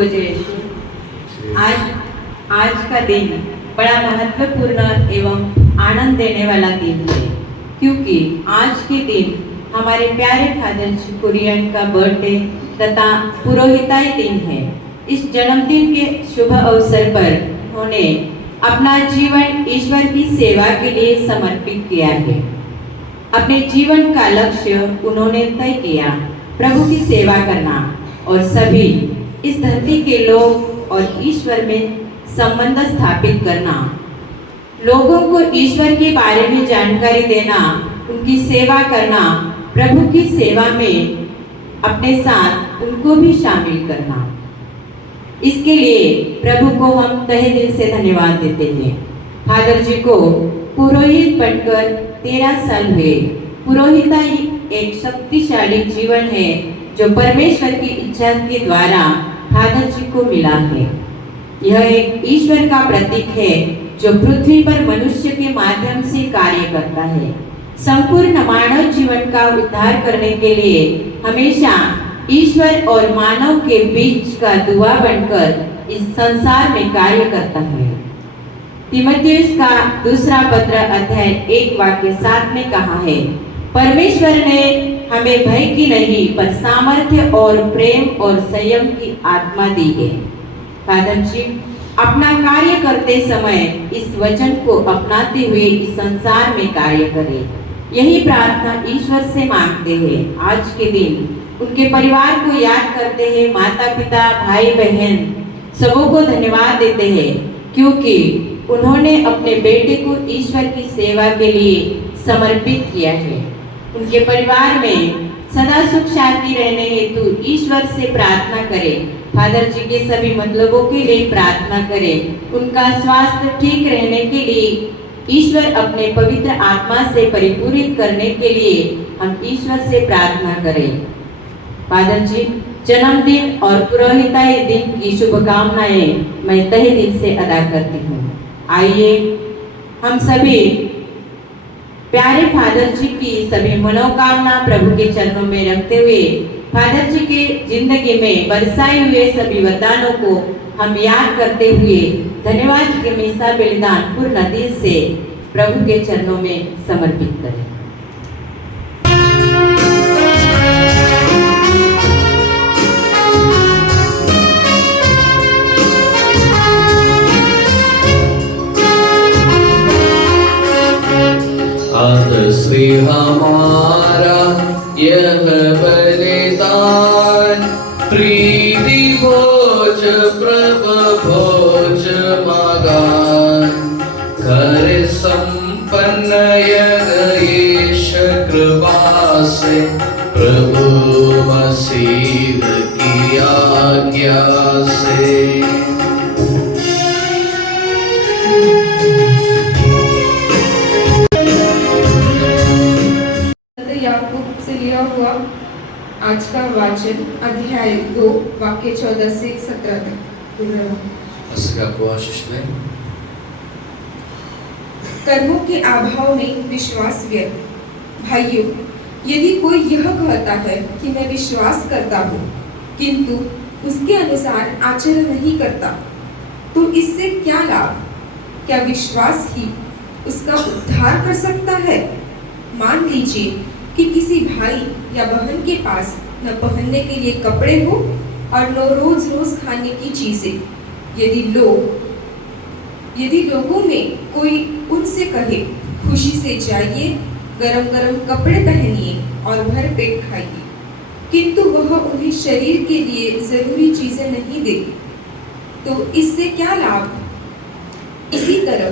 को जय यीशु। आज का दिन बड़ा महत्वपूर्ण एवं आनंद देने वाला दिन है, क्योंकि आज के दिन हमारे प्यारे फादर जी कुरियन का बर्थडे तथा पुरोहिताई दिन है। इस जन्मदिन के शुभ अवसर पर उन्होंने अपना जीवन ईश्वर की सेवा के लिए समर्पित किया है। अपने जीवन का लक्ष्य उन्होंने तय किया, प्रभु की सेवा करना और सभी इस धरती के लोग और ईश्वर में संबंध स्थापित करना, लोगों को ईश्वर के बारे में जानकारी देना, उनकी सेवा करना, प्रभु की सेवा में अपने साथ उनको भी शामिल करना। इसके लिए प्रभु को हम तहे दिल से धन्यवाद देते हैं। फादर जी को पुरोहित बनकर 13 साल हुए। पुरोहिताई एक शक्तिशाली जीवन है जो परमेश्वर की इच्छा के द्वारा फादर जी को मिला है। यह एक ईश्वर का प्रतीक है जो पृथ्वी पर मनुष्य के माध्यम से कार्य करता है। संपूर्ण मानव जीवन का उद्धार करने के लिए हमेशा ईश्वर और मानव के बीच का दुआ बनकर इस संसार में कार्य करता है। तीमुथियुस का दूसरा पत्र अध्याय 1 वाक्य 7 में कहा है, परमेश्वर ने हमें भय की नहीं पर सामर्थ्य और प्रेम और संयम की आत्मा दी है। फादर जी अपना कार्य करते समय इस वचन को अपनाते हुए इस संसार में कार्य करें, यही प्रार्थना ईश्वर से मांगते हैं। आज के दिन उनके परिवार को याद करते हैं, माता पिता भाई बहन सबों को धन्यवाद देते हैं, क्योंकि उन्होंने अपने बेटे को ईश्वर की सेवा के लिए समर्पित किया है। उनके परिवार में सदा सुख शांति रहने हेतु ईश्वर से प्रार्थना करें। फादर जी के सभी मतलबों के लिए प्रार्थना करें। उनका स्वास्थ्य ठीक रहने के लिए ईश्वर अपने पवित्र आत्मा से परिपूरित करने के लिए हम ईश्वर से प्रार्थना करें। फादर जी जन्मदिन और पुरोहिताई दिन की शुभकामनाएं मैं तहे दिल से अदा करती हूँ। आइए हम सभी प्यारे फादर जी की सभी मनोकामना प्रभु के चरणों में रखते हुए फादर जी के जिंदगी में बरसाए हुए सभी वरदानों को हम याद करते हुए धन्यवाद के मिसा बलिदान पूर्ण दिल से प्रभु के चरणों में समर्पित करें। श्री हमारा यह बलिदान प्रीति भोज प्रभ भोज मगान कर संपन्न यश कृपा से प्रभु मसीह की आज्ञा से। याकूब से लिया हुआ आज का वाचन अध्याय 2 वाक्य 14 से 17 तक। को आशीष दें। कर्मों के अभाव में विश्वास व्यर्थ। भाइयों, यदि कोई यह कहता है कि मैं विश्वास करता हूँ किंतु उसके अनुसार आचरण नहीं करता, तो इससे क्या लाभ? क्या विश्वास ही उसका उद्धार कर सकता है? मान लीजिए कि किसी भाई या बहन के पास न पहनने के लिए कपड़े हो और न रोज रोज खाने की चीजें। यदि लोगों में कोई उनसे कहे, खुशी से जाइए, गरम गरम कपड़े पहनिए और भर पेट खाइए, किंतु वह उन्हें शरीर के लिए जरूरी चीजें नहीं दे, तो इससे क्या लाभ? इसी तरह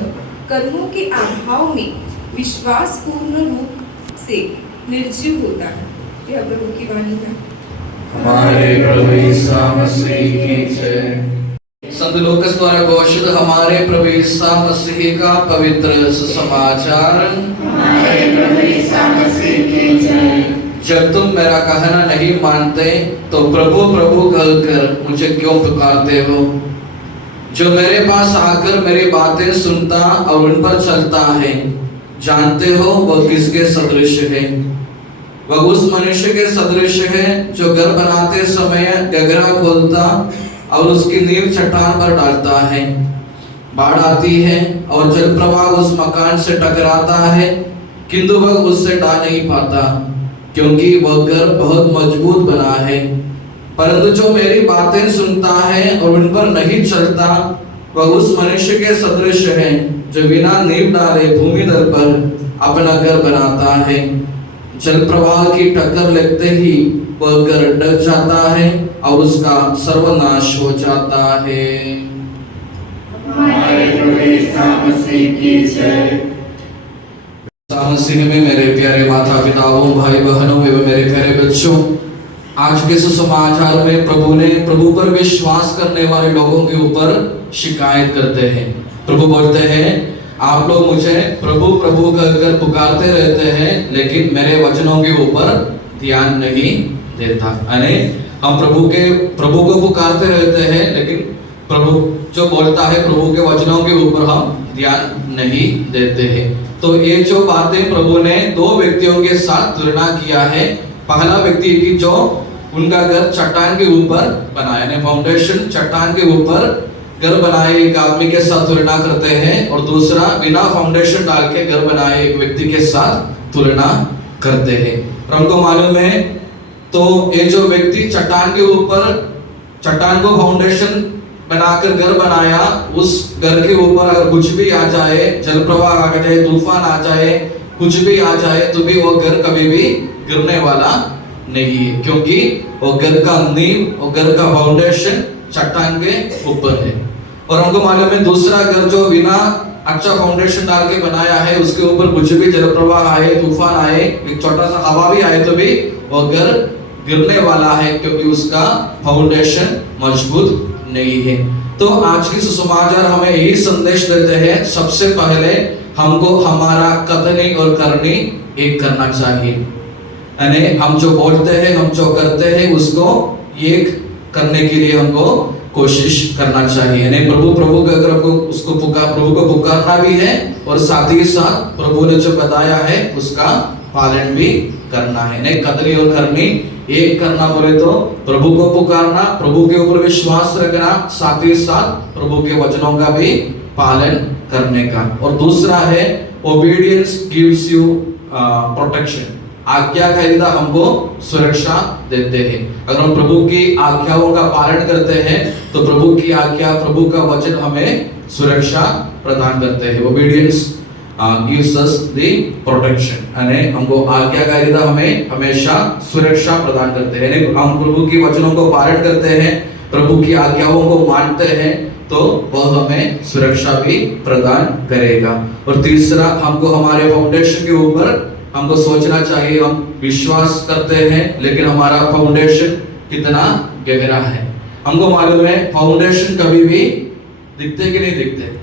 कर्मों के अभाव में विश्वास पूर्ण रूप से निर्जीव होता है। यह प्रभु की वाणी है। हमारे प्रभु यीशु मसीह की जय। संत लूकास द्वारा घोषित हमारे प्रभु यीशु मसीह का पवित्र सुसमाचार। हमारे प्रभु यीशु मसीह की जय। जब तुम मेरा कहना नहीं मानते तो प्रभु प्रभु कहकर मुझे क्यों पुकारते हो? जो मेरे पास आकर मेरी बातें सुनता और उन पर चलता है, जानते हो वह किसके सदृश है? वह उस मनुष्य के सदृश है जो घर बनाते समय गगरा खोलता और उसकी नींव चट्टान पर डालता है। बाढ़ आती है और जल प्रवाह उस मकान से टकराता है, किंतु वह उससे डा नहीं पाता, क्योंकि वह घर बहुत मजबूत बना है। परंतु जो मेरी बातें सुनता है और उन पर नहीं चलता, वह उस मनुष्य के सदृश है जो बिना नींव डाले भूमिधर पर अपना घर बनाता है। जल प्रवाह की टक्कर लगते ही वह घर डर जाता है और उसका सर्वनाश हो जाता है। हमारे प्रभु यीशु मसीह की जय। मसीह में मेरे प्यारे माता पिताओं, भाई बहनों एवं मेरे प्यारे बच्चों, आज के सुसमाचार में प्रभु पर विश्वास करने वाले लोगों के ऊपर शिकायत करते हैं। प्रभु बोलते हैं, आप लोग मुझे प्रभु प्रभु कहकर पुकारते रहते हैं, लेकिन मेरे वचनों के ऊपर ध्यान नहीं देता। यानी हम प्रभु को पुकारते रहते हैं, लेकिन प्रभु जो बोलता है प्रभु के वचनों के ऊपर हम ध्यान नहीं देते हैं। तो ये जो बातें प्रभु ने दो व्यक्तियों के साथ तुलना किया है। पहला व्यक्ति की जो उनका घर चट्टान के ऊपर बनाया, यानी फाउंडेशन चट्टान के ऊपर घर बनाए एक आदमी के साथ तुलना करते हैं, और दूसरा बिना फाउंडेशन डाल के घर बनाए एक व्यक्ति के साथ तुलना करते हैं। और हमको मालूम है, तो ये जो व्यक्ति चट्टान के ऊपर चट्टान को फाउंडेशन बनाकर घर बनाया, उस घर के ऊपर अगर कुछ भी आ जाए, जल प्रवाह आ जाए, तूफान आ जाए, कुछ भी आ जाए, तो भी वो घर कभी भी गिरने वाला नहीं है, क्योंकि वो घर का नींव, वो घर का फाउंडेशन चट्टान के ऊपर है। और हमको मालूम है, दूसरा घर जो बिना अच्छा फाउंडेशन डाल के बनाया है, उसके ऊपर कुछ भी जल प्रवाह आए, तूफान आए, एक छोटा सा हवा भी आए, तो भी वो घर गिरने वाला है, क्योंकि उसका फाउंडेशन मजबूत नहीं है। तो आज की सुसमाचार हमें यही संदेश देते हैं, सबसे पहले हमको हमारा कथनी और करनी एक करना चाहिए। यानी हम जो बोलते हैं, हम जो करते हैं, उसको एक करने के लिए हमको कोशिश करना चाहिए। यानी प्रभु प्रभु अगर हमको उसको प्रभु को पुकारना भी है, और साथ ही साथ प्रभु ने जो बताया है उसका पालन भी करना है। नहीं, कथनी और करनी एक करना बोले तो प्रभु को पुकारना, प्रभु के ऊपर विश्वास रखना, साथ ही साथ प्रभु के वचनों का भी पालन करने का। और दूसरा है ओबीडियंस गिव्स यू प्रोटेक्शन। आज्ञाकारिता हमको सुरक्षा देते हैं। अगर हम प्रभु की आज्ञाओं का पालन करते हैं, तो प्रभु की आज्ञा, प्रभु का वचन हमें सुरक्षा प्रदान करते हैं। Obedience gives us the protection, यानी हमको आज्ञाकारिता हमें हमेशा सुरक्षा प्रदान करते हैं। यानी हम प्रभु की वचनों को पालन करते हैं, प्रभु की आज्ञाओं को मानते हैं, तो वह हमें सुरक्षा भी प्रदान करेगा। और तीसरा, हमको हमारे फाउंडेशन के ऊपर हमको सोचना चाहिए। हम विश्वास करते हैं, लेकिन हमारा फाउंडेशन कितना गहरा है। हमको मालूम है, फाउंडेशन कभी भी दिखते कि नहीं दिखते,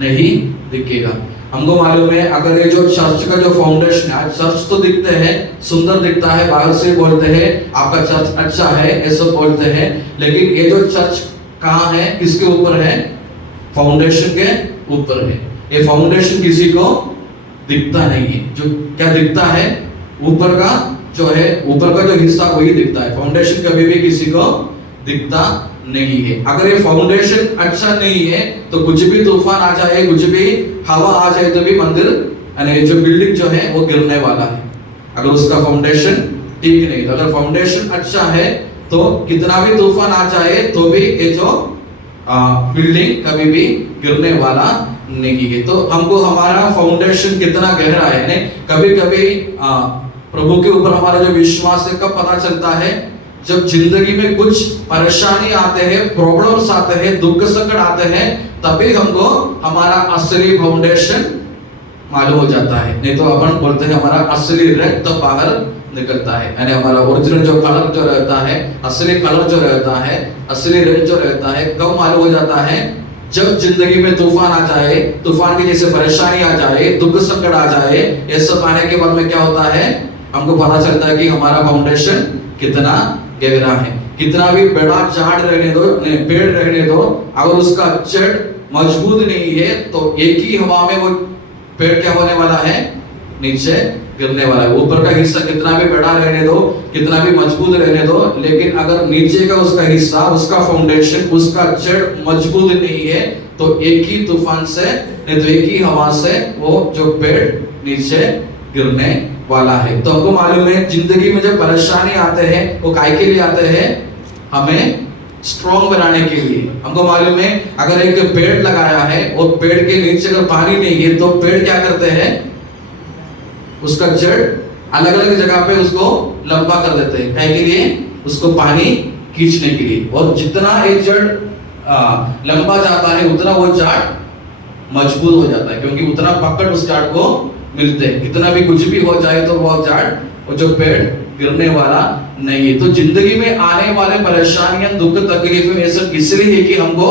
नहीं दिखेगा। हमको मालूम है, अगर ये जो चर्च का जो फाउंडेशन है, चर्च तो दिखते हैं, सुंदर दिखता है, बाहर से बोलते हैं आपका चर्च अच्छा है, ये सब बोलते हैं, लेकिन ये जो चर्च कहाँ है, किसके ऊपर है? फाउंडेशन के ऊपर है। ये फाउंडेशन किसी को दिखता नहीं है। जो क्या दिखता है, ऊपर का जो है, ऊपर का जो हिस्सा वही दिखता है। फाउंडेशन कभी भी किसी को दिखता नहीं है। अगर ये फाउंडेशन अच्छा नहीं है, तो कुछ भी तूफान आ जाए, कुछ भी हवा आ जाए, तो भी मंदिर यानी जो बिल्डिंग जो है वो गिरने वाला है, अगर उसका फाउंडेशन ठीक नहीं। तो अगर फाउंडेशन अच्छा है, तो कितना भी तूफान आ जाए, तो भी ये जो बिल्डिंग कभी भी गिरने वाला नहीं है। तो हमको हमारा फाउंडेशन कितना गहरा है, नहीं कभी कभी प्रभु के ऊपर हमारा जो विश्वास है कब पता चलता है, जब जिंदगी में कुछ परेशानी आते हैं, प्रॉब्लम्स आते हैं, दुख संकट आते हैं, तभी हमको हमारा असली फाउंडेशन मालूम हो जाता है। नहीं तो अपन बोलते हैं हमारा असली रंग तो बाहर निकलता है, यानी हमारा ओरिजिनल जो कलर जो रहता है, असली कलर जो रहता है, असली रंग जो रहता है, कब मालूम हो जाता है? जब जिंदगी में तूफान आ जाए, तूफान की जैसे परेशानी आ जाए, दुख संकट आ जाए, ये सब आने के बाद में क्या होता है, हमको पता चलता है कि हमारा फाउंडेशन कितना गहरा है। कितना भी बड़ा झाड़ रहने दो, पेड़ रहने दो, अगर उसका जड़ मजबूत नहीं है, तो एक ही हवा में वो पेड़ क्या होने वाला है, नीचे गिरने वाला है। ऊपर का हिस्सा कितना भी बड़ा रहने दो, कितना भी मजबूत रहने दो, लेकिन अगर नीचे का उसका हिस्सा, उसका फाउंडेशन, उसका जड़ मजबूत नहीं है तो एक ही तूफान से नहीं तो एक ही हवा से वो जो पेड़ नीचे गिरने वाला है। तो हमको मालूम है जिंदगी में जब परेशानी आते हैं वो काय के लिए आते हैं? हमें स्ट्रॉन्ग बनाने के लिए। हमको मालूम है अगर एक पेड़ लगाया है और पेड़ के नीचे अगर पानी नहीं है तो पेड़ क्या करते हैं? उसका जड़ अलग अलग जगह पे उसको लंबा कर देते हैं। क्या के लिए? उसको पानी खींचने के लिए। और जितना एक जड़ लंबा जाता है उतना वो झाड़ मजबूत हो जाता है, क्योंकि उतना पकड़ उस झाड़ को मिलते हैं। कितना भी कुछ भी हो जाए तो वो झाड़, वो जो पेड़ गिरने वाला नहीं है। तो जिंदगी में आने वाले परेशानियां, दुख, तकलीफें ये सब इसलिए है कि हमको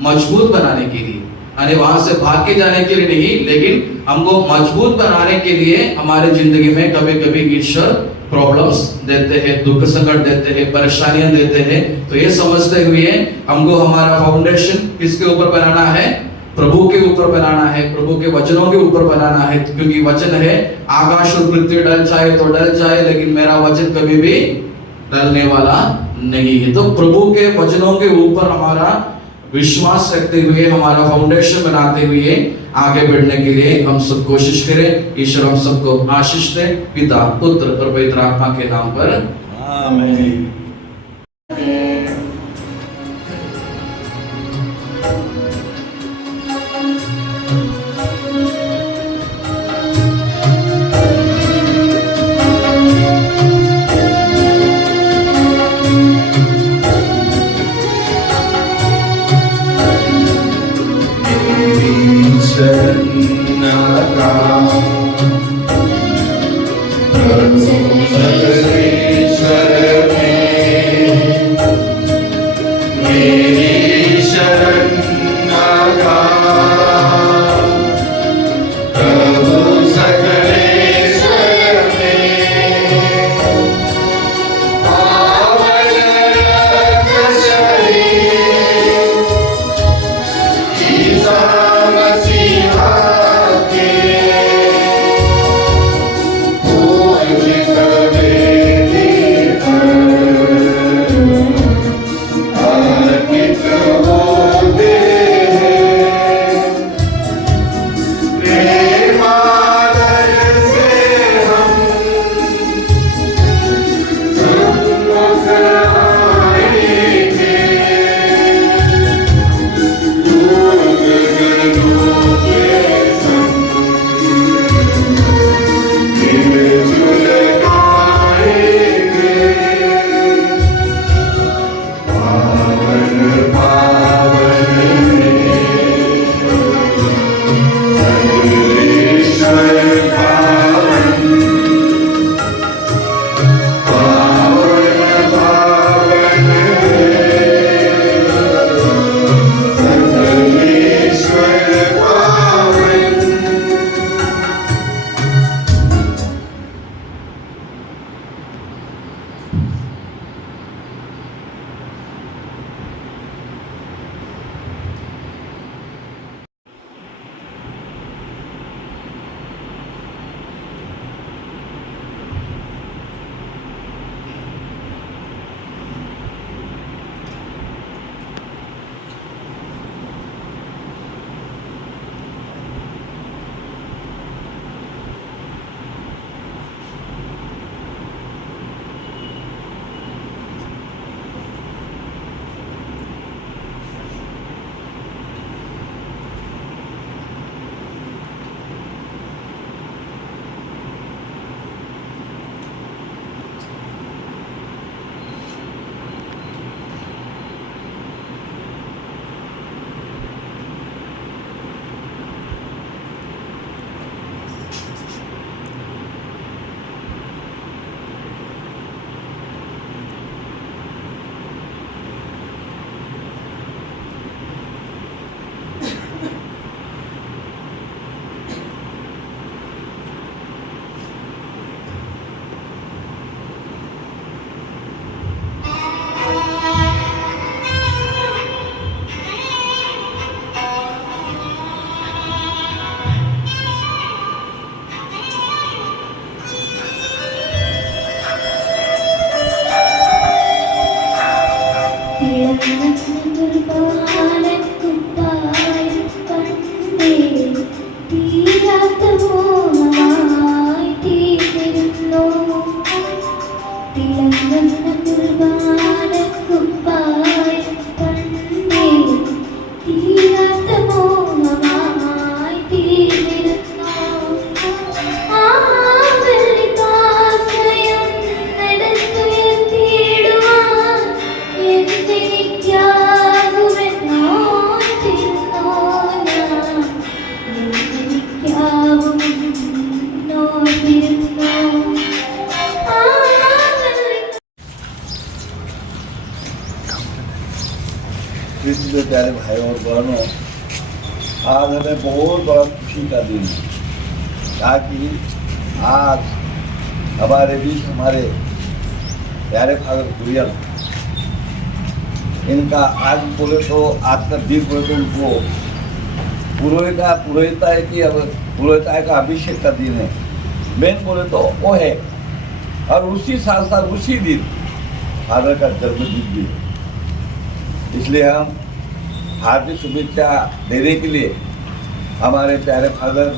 मजबूत बनाने के लिए, यानी वहां से भाग के जाने के लिए नहीं, लेकिन हमको मजबूत बनाने के लिए हमारे जिंदगी में कभी कभी ईश्वर प्रॉब्लम्स देते हैं, दुख संकट देते हैं, परेशानियां देते हैं। तो ये समझते हुए हमको हमारा फाउंडेशन किसके ऊपर बनाना है? प्रभु के ऊपर बनाना है, प्रभु के वचनों के ऊपर बनाना है। क्योंकि वचन है आकाश और पृथ्वी डल जाए तो डल जाए, लेकिन मेरा वचन कभी भी डलने वाला नहीं है। तो प्रभु के वचनों के ऊपर हमारा विश्वास रखते हुए, हमारा फाउंडेशन बनाते हुए आगे बढ़ने के लिए हम सब कोशिश करें। ईश्वर हम सबको आशीष दे, पिता, पुत्र और पवित्र आत्मा के नाम पर आमीन। सर्वेश्वर में प्यारे भाई और बहनों, आज हमें बहुत बड़ा खुशी का दिन है, ताकि आज हमारे बीच हमारे प्यारे फादर कुरियल, इनका आज बोले तो आज का दिन बोले तो उनको पुरोहिताय की अब पुरोहिताय का अभिषेक का दिन है, मेन बोले तो वो है। और उसी साथ साथ उसी दिन फादर का जन्मदिन भी है, इसलिए हम हार्दिक शुभेच्छा देने के लिए हमारे प्यारे फादर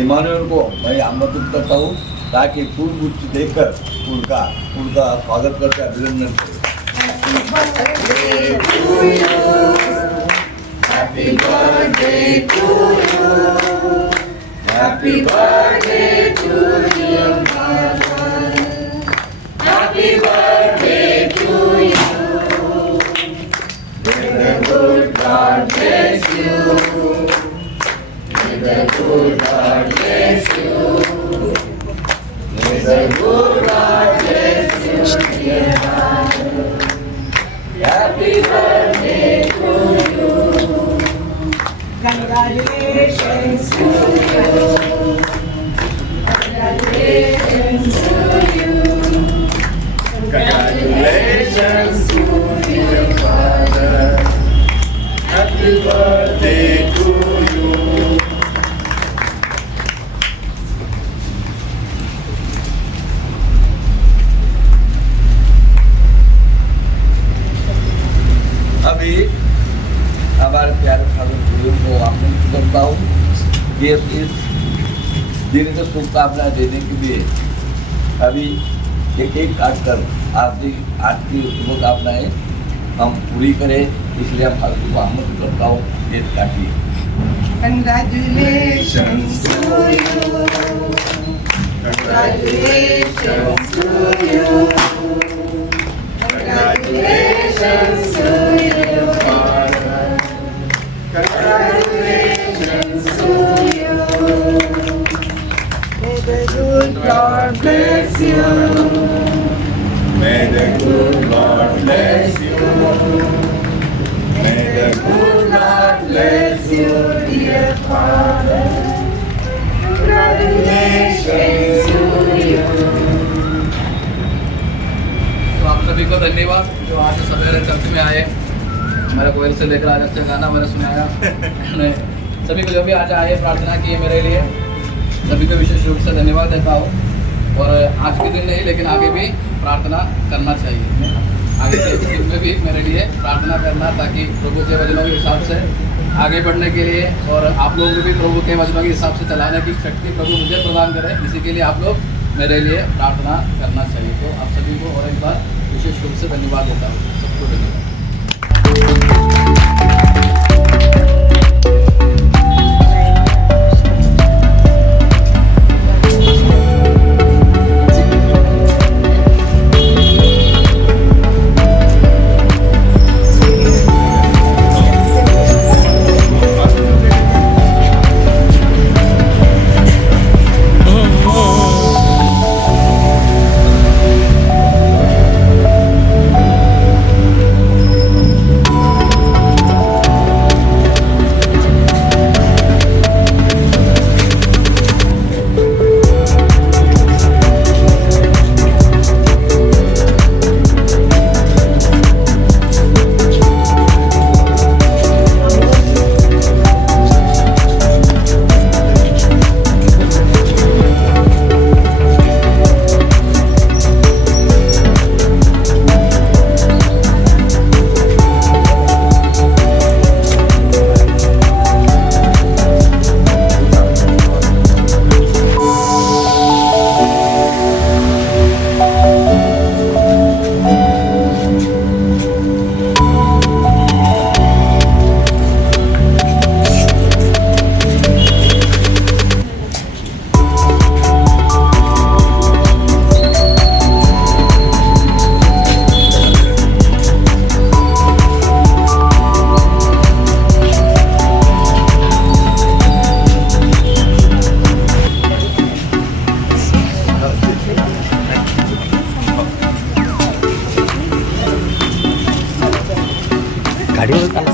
इमानुएल को मैं आमंत्रित करता हूँ, ताकि फूल गुच्छ देकर उनका स्वागत करके अभिनंदन करें। Happy birthday to you. Happy birthday to you, Father. Happy birthday to you. May the good God bless you. May the good God bless you. May the good God bless you, dear Father. Happy birthday to you. Congratulations to you. Congratulations to you. Congratulations to you, Father. Happy birthday to you. अभी हमारे प्यारे father courier को आमंत्रित करता हूँ कि इस दिन को शुभकामनाएं देने के लिए अभी एक एक काट कर आज की शुभकामनाएं हम पूरी करें, इसलिए हम फादर को आमंत्रित करता हूँ एक काटिए। Congratulations to you. Congratulations to you. Congratulations to you, Father. Congratulations to you. May the good Lord bless you. May the good Lord bless you. May the good Lord bless you, dear Father. Congratulations to you. तो आप सभी को धन्यवाद जो आज सवेरे church में आए, मेरे कोयल से लेकर आज अच्छा गाना मैंने सुनाया। सभी को जो भी आज आए प्रार्थना की है मेरे लिए, सभी को विशेष रूप से धन्यवाद देता हूँ। और आज के दिन नहीं लेकिन आगे भी प्रार्थना करना चाहिए, आगे के दिन में भी मेरे लिए प्रार्थना करना, ताकि प्रभु के वचनों के हिसाब से आगे बढ़ने के लिए और आप लोग भी प्रभु के वचनों के हिसाब से चलाने की शक्ति प्रभु मुझे प्रदान करें। इसी के लिए आप लोग मेरे लिए प्रार्थना करना चाहिए। तो आप सभी को और एक बार विशेष रूप से धन्यवाद देता हूँ। सबको धन्यवाद। गाड़ी